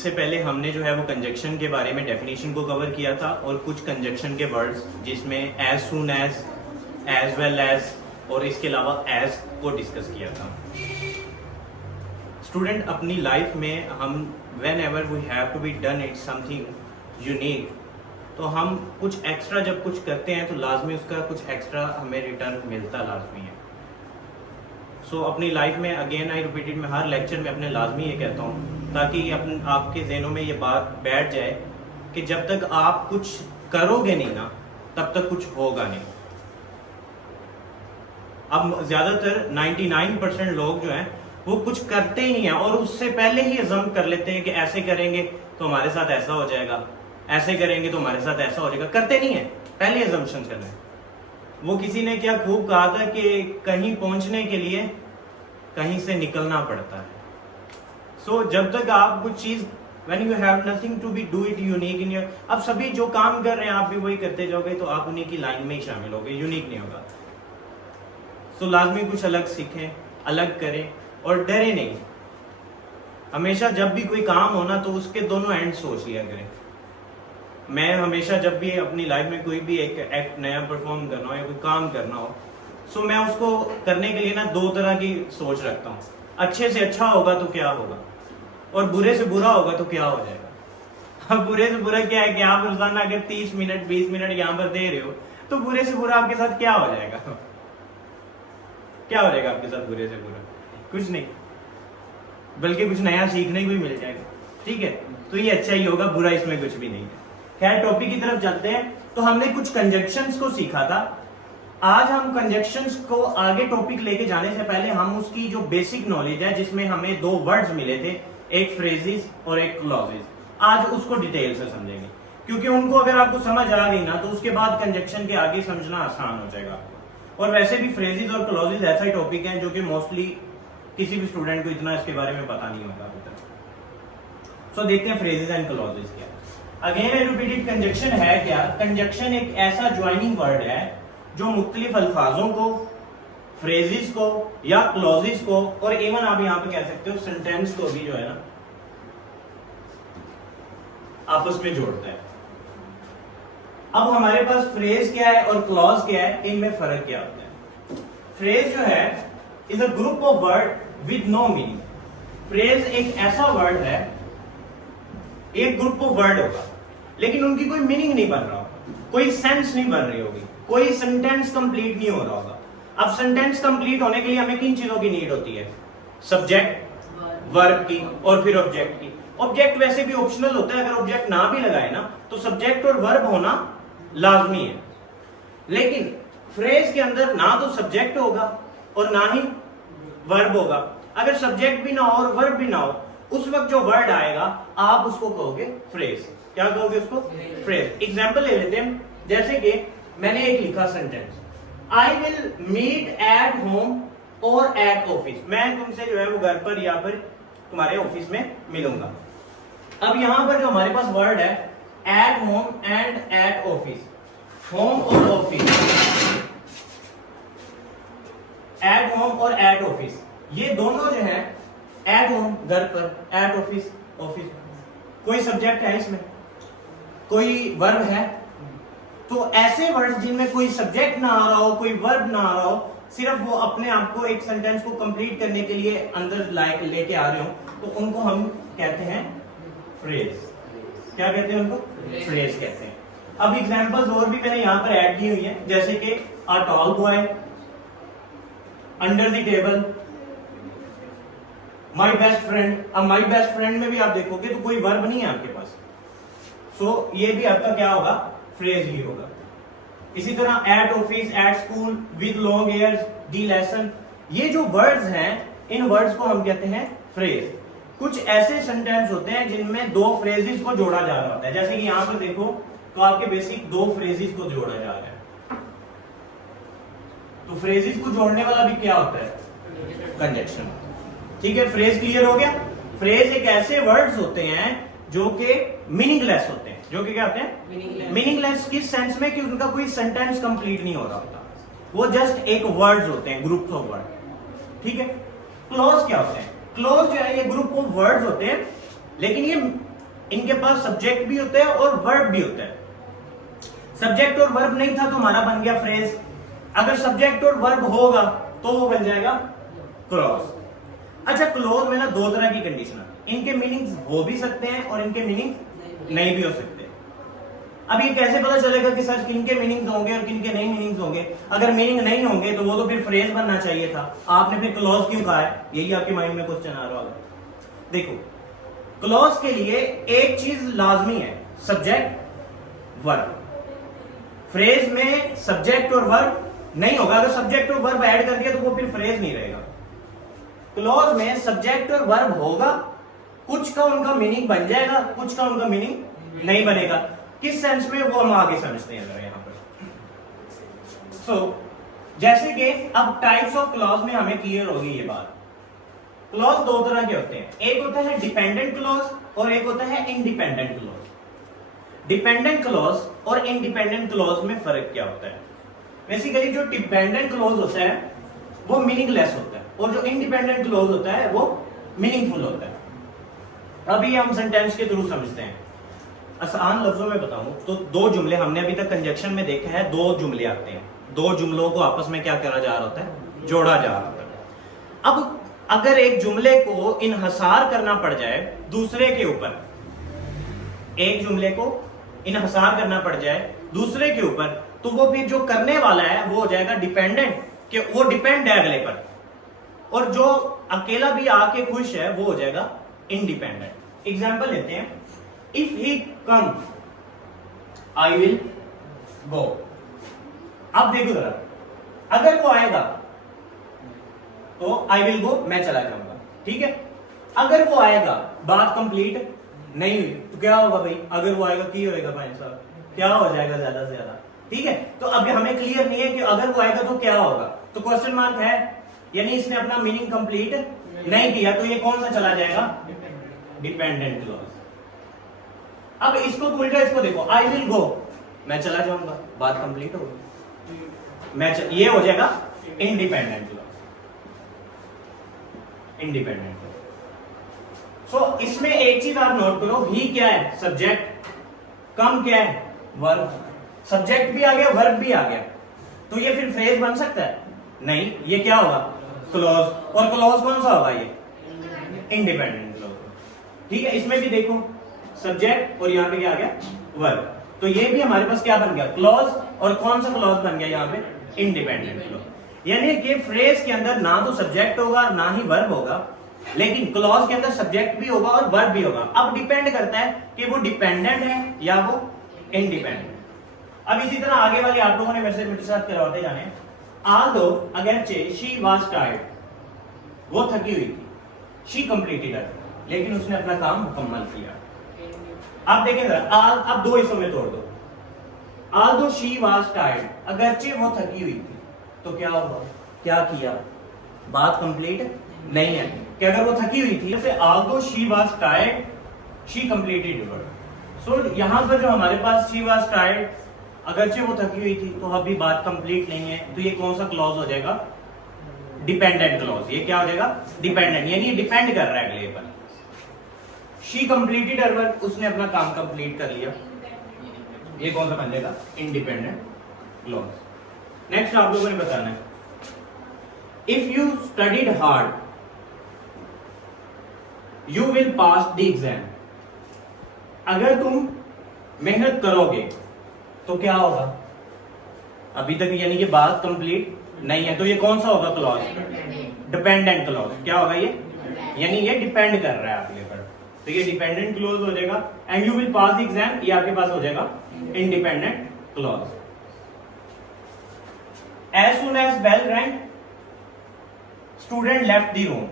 इससे पहले हमने जो है वो कंजक्शन के बारे में डेफिनेशन को कवर किया था और कुछ कंजक्शन के वर्ड्स जिसमें as soon as well as और इसके अलावा एज को डिस्कस किया था। स्टूडेंट, अपनी लाइफ में हम whenever we have to be done it something unique, तो हम कुछ एक्स्ट्रा जब कुछ करते हैं तो लाजमी उसका कुछ एक्स्ट्रा हमें रिटर्न मिलता लाजमी है। सो अपनी लाइफ में अगेन आई रिपीटेड, मैं हर लेक्चर में अपने लाजमी ये कहता हूँ ताकि आपके जहनों में ये बात बैठ जाए कि जब तक आप कुछ करोगे नहीं ना तब तक कुछ होगा नहीं। अब ज्यादातर 99% लोग जो हैं वो कुछ करते ही नहीं है और उससे पहले ही अज़म कर लेते हैं कि ऐसे करेंगे तो हमारे साथ ऐसा हो जाएगा, ऐसे करेंगे तो हमारे साथ ऐसा हो जाएगा। करते नहीं है, पहले अजम्पशन कर रहे हैं। वो किसी ने क्या खूब कहा था कि कहीं पहुंचने के लिए कहीं से निकलना पड़ता है। सो जब तक आप कुछ चीज when you have nothing to be do it unique in your, अब सभी जो काम कर रहे हैं आप भी वही करते जाओगे तो आप उन्हीं की लाइन में ही शामिल होगे, यूनिक नहीं होगा। सो लाजमी कुछ अलग सीखें, अलग करें और डरे नहीं। हमेशा जब भी कोई काम हो ना तो उसके दोनों एंड सोच लिया करें। मैं हमेशा जब भी अपनी लाइफ में कोई भी एक एक्ट नया परफॉर्म करना हो या कोई काम करना हो, सो मैं उसको करने के लिए ना दो तरह की सोच रखता हूँ। अच्छे से अच्छा होगा तो क्या होगा और बुरे से बुरा होगा तो क्या हो जाएगा। अब बुरे से बुरा क्या है कि आप रोजाना अगर 30 मिनट 20 मिनट यहाँ पर दे रहे हो तो बुरे से बुरा आपके साथ क्या हो जाएगा। क्या हो जाएगा आपके साथ बुरे से बुरा? कुछ नहीं, बल्कि कुछ नया सीखने को भी मिल जाएगा। ठीक है, तो ये अच्छा ही होगा, बुरा इसमें कुछ भी नहीं है। खैर, टॉपिक की तरफ चलते हैं। तो हमने कुछ कंजक्शंस को सीखा था। आज हम कंजक्शंस को आगे टॉपिक लेके जाने से पहले हम उसकी जो बेसिक नॉलेज है जिसमें हमें दो वर्ड्स मिले थे, एक फ्रेजेस और एक क्लॉजेस, आज उसको डिटेल से समझेंगे क्योंकि उनको अगर आपको समझ आ गई ना तो उसके बाद कंजक्शन के आगे समझना आसान हो जाएगा आपको। और वैसे भी फ्रेजेस और क्लॉजेस ऐसा ही टॉपिक है जो कि मोस्टली किसी भी स्टूडेंट को इतना इसके बारे में पता नहीं होगा अभी तक। सो देखते हैं फ्रेजेस एंड क्लॉजेस क्या। अगेन ए रिपीटेड कंजक्शन है क्या? कंजक्शन एक ऐसा ज्वाइनिंग वर्ड है जो मुख्तलिफ अल्फाजों को, फ्रेजेस को या क्लॉजेस को और इवन आप यहां पे कह सकते हो सेंटेंस को भी जो है ना आपस में जोड़ता है। अब हमारे पास फ्रेज क्या है और क्लॉज क्या है, इनमें फर्क क्या होता है? फ्रेज जो है is a group of word with no meaning. Phrase एक ऐसा वर्ड है, एक ग्रुप ऑफ वर्ड होगा लेकिन उनकी कोई मीनिंग नहीं बन रहा होगा, कोई सेंस नहीं बन रही होगी, कोई सेंटेंस कंप्लीट नहीं हो रहा होगा। अब सेंटेंस कंप्लीट होने के लिए हमें किन चीजों की नीड होती है? सब्जेक्ट, वर्ब की और फिर ऑब्जेक्ट की। ऑब्जेक्ट वैसे भी ऑप्शनल होता है, अगर ऑब्जेक्ट ना भी लगाए ना तो सब्जेक्ट और वर्ब होना लाजमी है। लेकिन फ्रेज के अंदर ना तो सब्जेक्ट होगा और ना ही वर्ब होगा। अगर सब्जेक्ट भी ना हो और वर्ब भी ना हो, उस वक्त जो वर्ड आएगा आप उसको कहोगे फ्रेज। क्या कहोगे उसको? फ्रेज। एग्जाम्पल ले लेते हैं, जैसे कि मैंने एक लिखा sentence, I will meet at home और एट ऑफिस। मैं तुमसे जो है वो घर पर या फिर तुम्हारे ऑफिस में मिलूंगा। अब यहां पर जो हमारे पास वर्ड है at home and at office, home और ऑफिस, एट होम और एट ऑफिस, ये दोनों जो है एट होम घर पर, एट ऑफिस ऑफिस। कोई सब्जेक्ट है इसमें, कोई वर्ब है? तो ऐसे वर्ड्स जिनमें कोई सब्जेक्ट ना आ रहा हो, कोई वर्ब ना आ रहा हो, सिर्फ वो अपने आप को एक सेंटेंस को कंप्लीट करने के लिए अंदर लेके आ रहे हो, तो उनको हम कहते हैं फ्रेज। क्या कहते हैं उनको? फ्रेज कहते हैं। अब एग्जांपल्स और भी मैंने यहां पर ऐड की हुई है, जैसे कि a tall boy, under the table, my best friend. अब माई बेस्ट फ्रेंड में भी आप देखोगे तो कोई वर्ब नहीं है आपके पास, सो ये भी आपका क्या होगा? फ्रेज ही होगा। इसी तरह at office, at school, with long hairs, the lesson, ये जो वर्ड्स हैं इन वर्ड्स को हम कहते हैं फ्रेज। कुछ ऐसे सेंटेंस होते हैं जिनमें दो फ्रेजेस को जोड़ा जा रहा होता है, जैसे कि यहां पर देखो तो आपके बेसिक दो फ्रेजेस को जोड़ा जा रहा है। तो फ्रेजेस को जोड़ने वाला भी क्या होता है? कंजक्शन। ठीक है, फ्रेज क्लियर हो गया। फ्रेज एक ऐसे वर्ड्स होते हैं जो कि मीनिंगलेस होते हैं। जो कि क्या होते हैं? मीनिंगलेस किस सेंस में कि उनका कोई सेंटेंस कंप्लीट नहीं हो रहा होता, वो जस्ट एक वर्ड्स होते हैं, ग्रुप ऑफ वर्ड। ठीक है। क्लॉज क्या होते हैं? क्लॉज जो है ये ग्रुप ऑफ वर्ड्स होते हैं, लेकिन ये इनके पास सब्जेक्ट भी होता है और वर्ब भी होता है। सब्जेक्ट और वर्ब नहीं था तो हमारा बन गया फ्रेज। अगर सब्जेक्ट और वर्ब होगा तो वो बन जाएगा क्लॉज। अच्छा, क्लॉज में ना दो तरह की कंडीशन है, इनके मीनिंग्स हो भी सकते हैं और इनके मीनिंग नहीं भी हो सकते। अब ये कैसे पता चलेगा कि सर किनके मीनिंग्स होंगे और किनके नहीं मीनिंग्स होंगे? अगर मीनिंग नहीं होंगे तो वो तो फिर फ्रेज बनना चाहिए था, आपने फिर क्लॉज क्यों कहा है? यही आपके माइंड में क्वेश्चन आ रहा होगा। देखो, क्लॉज के लिए एक चीज लाजमी है, सब्जेक्ट वर्ब। फ्रेज में सब्जेक्ट और वर्ब नहीं होगा, अगर सब्जेक्ट और वर्ब ऐड कर दिया तो वो फिर फ्रेज नहीं रहेगा। क्लॉज में सब्जेक्ट और वर्ब होगा, कुछ का उनका मीनिंग बन जाएगा, कुछ का उनका मीनिंग नहीं बनेगा। किस सेंस में, वो हम आगे समझते हैं जरा यहां पर। जैसे कि अब टाइप्स ऑफ क्लॉज में हमें क्लियर होगी ये बात। क्लॉज दो तरह के होते हैं, एक होता है डिपेंडेंट क्लॉज और एक होता है इंडिपेंडेंट क्लॉज। डिपेंडेंट क्लॉज और इंडिपेंडेंट क्लॉज में फर्क क्या होता है? बेसिकली जो डिपेंडेंट क्लॉज होता है वो मीनिंगलेस होता है और जो इंडिपेंडेंट क्लॉज होता है वो मीनिंगफुल होता है। अभी हम सेंटेंस के थ्रू समझते हैं। आसान लफ्जों में बताऊं तो दो जुमले हमने अभी तक कंजक्शन में देखा है, दो जुमले आते हैं, दो जुमलों को आपस में क्या करा जा रहा होता है? जोड़ा जा रहा होता है। अब अगर एक जुमले को इन्हसार करना पड़ जाए दूसरे के ऊपर, एक जुमले को इन्हसार करना पड़ जाए दूसरे के ऊपर, तो वो फिर जो करने वाला है वो हो जाएगा डिपेंडेंट, कि वो डिपेंड है अगले पर, और जो अकेला भी आके खुश है वो हो जाएगा इंडिपेंडेंट। एग्जाम्पल लेते हैं, if he come I will go. अब देखो जरा, अगर वो आएगा तो आई विल गो, मैं चला जाऊंगा, ठीक है। अगर वो आएगा, बात कंप्लीट नहीं हुई तो क्या होगा भाई? अगर वो आएगा की होएगा भाई साहब, क्या हो जाएगा ज्यादा से ज्यादा, ठीक है। तो अब हमें क्लियर नहीं है कि अगर वो आएगा तो क्या होगा, तो क्वेश्चन मार्क है, यानी इसने अपना मीनिंग कंप्लीट नहीं किया, तो ये कौन सा चला जाएगा? Dependent clause. अब इसको उल्टा, इसको देखो, आई विल गो, मैं चला जाऊंगा, बात कंप्लीट हो गई, ये हो जाएगा इंडिपेंडेंट क्लॉज। Independent clause. इसमें एक चीज आप नोट करो, ही क्या है? सब्जेक्ट, कम क्या है? वर्ब। सब्जेक्ट भी आ गया, वर्ब भी आ गया, तो ये फिर फ्रेज बन सकता है? नहीं, ये क्या होगा? क्लॉज। और क्लॉज कौन सा होगा? ये इंडिपेंडेंट क्लॉज, ठीक है। इसमें भी देखो, सब्जेक्ट और यहाँ पे क्या आ गया? वर्ब। तो ये भी हमारे पास क्या बन गया? क्लॉज। और कौन सा क्लॉज बन गया यहाँ पे? Independent clause. यानी कि फ्रेज के अंदर ना तो सब्जेक्ट होगा ना ही वर्ब होगा, लेकिन क्लॉज के अंदर सब्जेक्ट भी होगा और वर्ब भी होगा। अब डिपेंड करता है कि वो डिपेंडेंट है या वो इंडिपेंडेंट। अब इसी तरह आगे वाले आप लोगों ने मेरे साथ करवाते जाने। आल्दो अगरचे शी वाज टायर्ड, वो थकी हुई थी, शी कंप्लीटेड इट, लेकिन उसने अपना काम मुकम्मल किया। आप देखें जरा, अब दो हिस्सों में तोड़ दो। आल्दो शी वाज टायर्ड, अगरचे वो थकी हुई थी, तो क्या हुआ? क्या किया? बात कंप्लीट नहीं है कि अगर वो थकी हुई थी, जैसे although she was tired she completed it. So यहां पर जो हमारे पास शी वाज टायर्ड, अगरचे वो थकी हुई थी, तो अभी बात कंप्लीट नहीं है, तो ये कौन सा क्लॉज हो जाएगा? Dependent clause. ये क्या हो जाएगा? डिपेंडेंट, यानी ये डिपेंड कर रहा है अगले पर। शी कंप्लीटेड हर वर्क, उसने अपना काम कंप्लीट कर लिया, ये कौन सा बन जाएगा? Independent clause. नेक्स्ट आप लोगों ने बताना है, if you studied hard you will pass the exam. अगर तुम मेहनत करोगे तो क्या होगा? अभी तक यानी कि बात कंप्लीट नहीं है, तो ये कौन सा होगा क्लॉज? Dependent clause. क्या होगा ये? यानी ये डिपेंड कर रहा है आपके पर, तो ये डिपेंडेंट क्लॉज हो जाएगा। And you will pass the exam, ये आपके पास हो जाएगा independent clause. As soon as bell rang student left the room.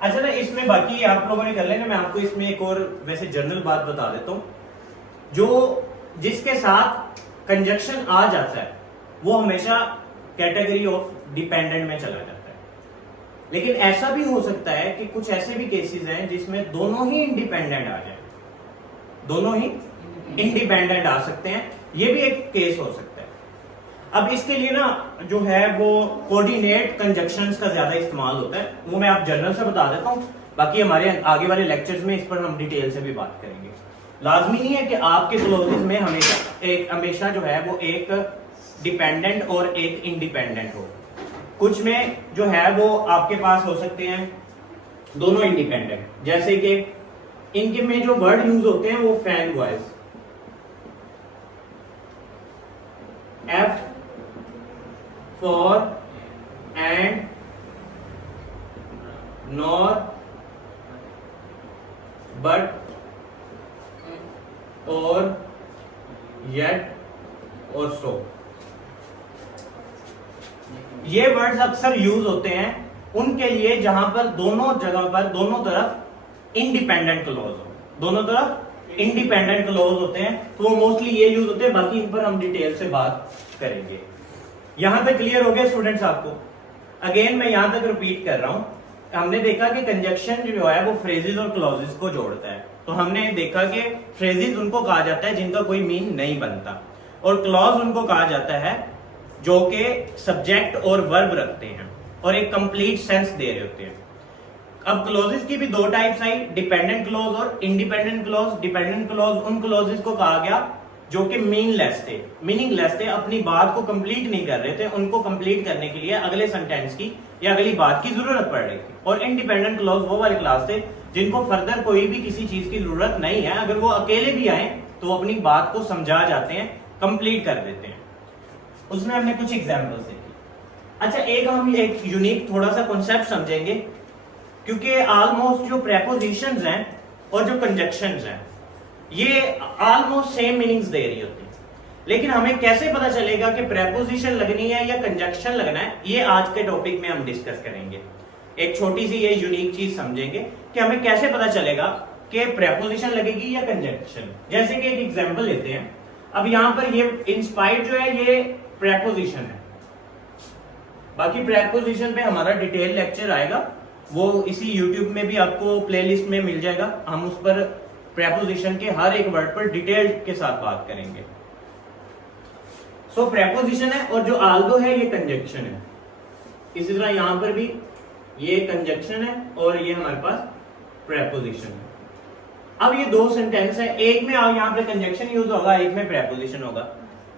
अच्छा ना, इसमें बाकी आप लोगों ने कर लेना, मैं आपको इसमें एक और वैसे जनरल बात बता देता हूं। जो जिसके साथ कंजक्शन आ जाता है वो हमेशा कैटेगरी ऑफ डिपेंडेंट में चला जाता है, लेकिन ऐसा भी हो सकता है कि कुछ ऐसे भी केसेस हैं जिसमें दोनों ही इंडिपेंडेंट आ जाए, दोनों ही इंडिपेंडेंट आ सकते हैं, ये भी एक केस हो सकता है। अब इसके लिए ना जो है वो कोऑर्डिनेट कंजक्शंस का ज्यादा इस्तेमाल होता है, वो मैं आप जनरल से बता देता हूं, बाकी हमारे आगे वाले लेक्चर्स में इस पर हम डिटेल से भी बात करेंगे। लाजमी नहीं है कि आपके क्लॉजेस में हमेशा जो है वो एक डिपेंडेंट और एक इंडिपेंडेंट हो। कुछ में जो है वो आपके पास हो सकते हैं दोनों इंडिपेंडेंट, जैसे कि इनके में जो वर्ड यूज होते हैं वो fan voice, F for and, nor, but, और, येट और सो। ये वर्ड्स अक्सर यूज होते हैं उनके लिए जहां पर दोनों जगह पर दोनों तरफ इंडिपेंडेंट क्लॉज हो, दोनों तरफ इंडिपेंडेंट क्लॉज होते हैं, तो वो मोस्टली ये यूज होते हैं। बाकी इन पर हम डिटेल से बात करेंगे। यहां तक क्लियर हो गया स्टूडेंट्स आपको? अगेन मैं यहां तक रिपीट कर रहा हूं। हमने देखा कि कंजक्शन जो है वो फ्रेजेस और क्लॉजेस को जोड़ता है। तो हमने देखा कि फ्रेजेस उनको कहा जाता है जिनका कोई मीन नहीं बनता, और क्लॉज उनको कहा जाता है जो कि सब्जेक्ट और वर्ब रखते हैं और एक कंप्लीट सेंस दे रहे होते हैं। अब क्लॉजेस की भी दो टाइप्स आई, डिपेंडेंट क्लॉज और इंडिपेंडेंट क्लॉज। डिपेंडेंट क्लॉज उन क्लॉजेस को कहा गया जो कि मीनिंगलेस थे, अपनी बात को कंप्लीट नहीं कर रहे थे, उनको कंप्लीट करने के लिए अगले सेंटेंस की या अगली बात की जरूरत पड़ रही थी। और इंडिपेंडेंट क्लॉज वो वाले क्लास थे जिनको फर्दर कोई भी किसी चीज की जरूरत नहीं है, अगर वो अकेले भी आए तो वो अपनी बात को समझा जाते हैं, कंप्लीट कर देते हैं। उसमें हमने कुछ एग्जाम्पल्स देखी। अच्छा, हम एक यूनिक थोड़ा सा कॉन्सेप्ट समझेंगे, क्योंकि ऑलमोस्ट जो प्रेपोजिशंस हैं और जो कंजक्शंस हैं ये ऑलमोस्ट सेम मीनिंग्स दे रही होती है, लेकिन हमें कैसे पता चलेगा कि प्रेपोजिशन लगनी है या कंजक्शन लगना है, ये आज के टॉपिक में हम डिस्कस करेंगे। एक छोटी सी ये यूनिक चीज समझेंगे कि हमें कैसे पता चलेगा कि प्रेपोजिशन लगेगी या कंजक्शन। जैसे कि एक एग्जांपल लेते हैं। अब यहां पर ये इंस्पायर्ड जो है ये प्रेपोजिशन है, बाकी प्रेपोजिशन पे हमारा डिटेल लेक्चर आएगा, वो इसी यूट्यूब में भी आपको प्लेलिस्ट में मिल जाएगा। हम उस पर प्रेपोजिशन के हर एक वर्ड पर डिटेल के साथ बात करेंगे। सो प्रेपोजिशन है और जो आल्दो है ये कंजक्शन है। इसी तरह यहां पर भी ये कंजक्शन है और ये हमारे पास प्रेपोजिशन है। अब ये दो सेंटेंस है, एक में यहां पे कंजक्शन यूज होगा, एक में प्रेपोजिशन होगा।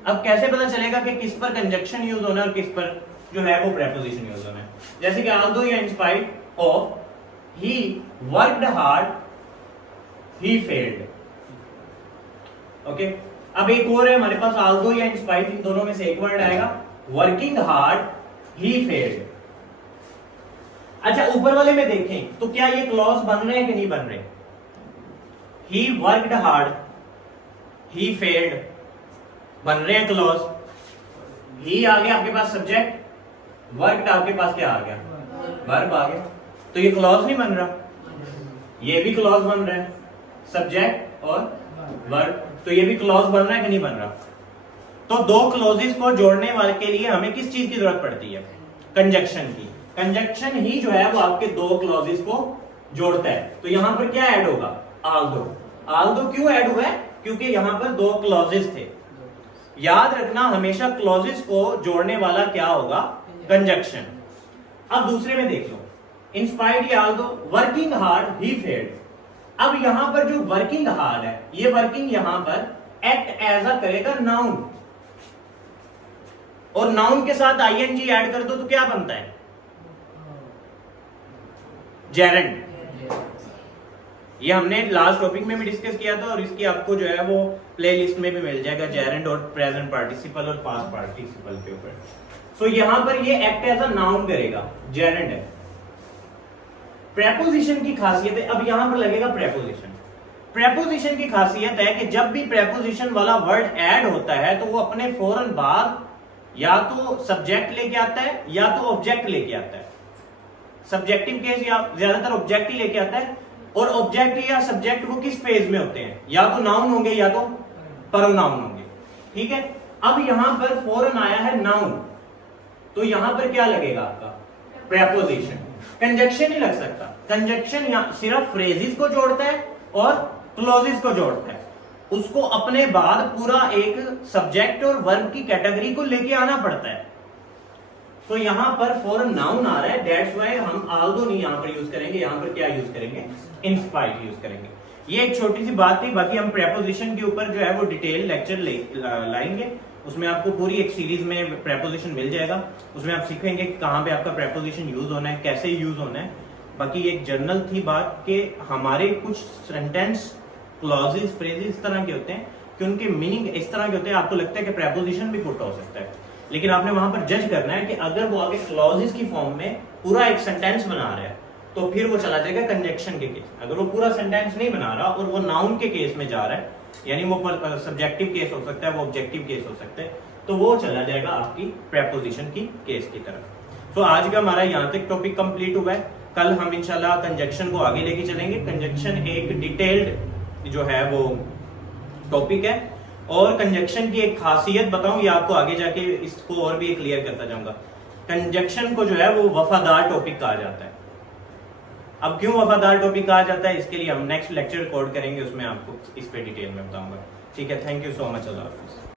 अब कैसे पता चलेगा कि किस पर कंजक्शन यूज होना है और किस पर जो है वो प्रेपोजिशन यूज होना है? जैसे कि ऑल्दो या in spite of, he worked hard, he failed. Okay, अब एक और है हमारे पास, ऑल्दो या इंस्पाइट, इन दोनों में से एक वर्ड आएगा, वर्किंग हार्ड, ही फेल्ड। अच्छा, ऊपर वाले में देखें तो क्या ये क्लॉज बन रहे हैं कि नहीं बन रहे? He worked hard, he failed, बन रहे हैं क्लॉज। ही आ गया आपके पास सब्जेक्ट, वर्कड आपके पास क्या आ गया? वर्ब आ गया। तो ये क्लॉज नहीं बन रहा, ये भी क्लॉज बन रहा है, सब्जेक्ट और वर्ब। तो ये भी क्लॉज बन रहा है कि नहीं बन रहा? तो दो क्लॉजेस को जोड़ने वाले के लिए हमें किस चीज की जरूरत पड़ती है? कंजक्शन की। कंजक्शन ही जो है वो आपके दो क्लॉजेस को जोड़ता है। तो यहां पर क्या ऐड होगा? ऑल्दो। ऑल्दो क्यों ऐड हुआ है? क्योंकि यहां पर दो क्लॉजेस थे। याद रखना, हमेशा क्लॉजेस को जोड़ने वाला क्या होगा? कंजक्शन। अब दूसरे में देख लो, इंस्पायर्ड या although, working hard, he failed. अब यहां पर जो वर्किंग हार्ड है, ये वर्किंग यहां पर एक्ट एज अ करेगा नाउन, और नाउन के साथ आईएनजी ऐड कर दो तो क्या बनता है? जेरेंड। ये हमने लास्ट टॉपिक में भी डिस्कस किया था और इसकी आपको जो है वो प्लेलिस्ट में भी मिल जाएगा, जेरेंड और प्रेजेंट पार्टिसिपल और पास्ट पार्टिसिपल के ऊपर। सो यहां पर ये एक्ट एज अ नाउन करेगा, जेरेंड है। प्रेपोजिशन की खासियत है, अब यहां पर लगेगा प्रेपोजिशन। प्रेपोजिशन की खासियत है कि जब भी प्रेपोजिशन वाला वर्ड ऐड होता है तो वो अपने फौरन बाद या तो सब्जेक्ट लेके आता है या तो ऑब्जेक्ट लेके आता है। सब्जेक्टिव केस या ज्यादातर ऑब्जेक्ट ही लेके आता है, और ऑब्जेक्ट या सब्जेक्ट वो किस फेज में होते हैं? या तो नाउन होंगे या तो प्रोनाउन होंगे। ठीक है, अब यहां पर फौरन आया है नाउन, तो यहां पर क्या लगेगा आपका? प्रेपोजिशन। कंजक्शन ही लग सकता। कंजक्शन यहां सिर्फ फ्रेजेस को जोड़ता है और क्लॉजेस को जोड़ता है, उसको अपने बाद पूरा एक सब्जेक्ट और वर्ब की कैटेगरी को लेके आना पड़ता है। तो यहां पर फॉरन नाउन आ रहा है, दैट्स व्हाई हम ऑल्दो नहीं यहां पर यूज करेंगे, यहां पर क्या यूज करेंगे? इंस्पायर्ड यूज करेंगे। ये एक छोटी सी बात थी, बाकी हम प्रेपोजिशन के ऊपर जो है वो डिटेल लेक्चर लाएंगे। उसमें आपको पूरी एक सीरीज में प्रेपोजिशन मिल जाएगा, उसमें आप सीखेंगे कि कहाँ पे आपका प्रेपोजिशन यूज होना है, कैसे यूज होना है। बाकी एक जनरल थी बात कि हमारे कुछ सेंटेंस, क्लॉजेस, फ्रेजेस इस तरह के होते हैं कि उनके मीनिंग इस तरह के होते हैं, आपको लगता है कि प्रेपोजिशन भी पुट हो सकता है, लेकिन आपने वहां पर जज करना है कि अगर वो आगे क्लॉजेस की फॉर्म में पूरा एक सेंटेंस बना रहा है तो फिर वो चला जाएगा कंजक्शन के केस। अगर वो पूरा सेंटेंस नहीं बना रहा और वो नाउन के केस में जा रहा है, यानी वो सब्जेक्टिव केस हो सकता है, वो ऑब्जेक्टिव केस हो सकता है, तो वो चला जाएगा आपकी प्रेपोजिशन की केस की तरफ। तो आज का हमारा यहाँ तक टॉपिक कंप्लीट हुआ है। कल हम इंशाल्लाह कंजक्शन को आगे लेके चलेंगे। कंजक्शन एक डिटेल्ड जो है वो टॉपिक है, और कंजक्शन की एक खासियत बताऊं, ये आपको आगे जाके इसको और भी क्लियर करता जाऊंगा। कंजक्शन को जो है वो वफादार टॉपिक कहा जाता है। अब क्यों वफादार टॉपिक कहा जाता है, इसके लिए हम नेक्स्ट लेक्चर रिकॉर्ड करेंगे, उसमें आपको इस पे डिटेल में बताऊंगा। ठीक है, थैंक यू सो मच, अल्लाह हाफिज़।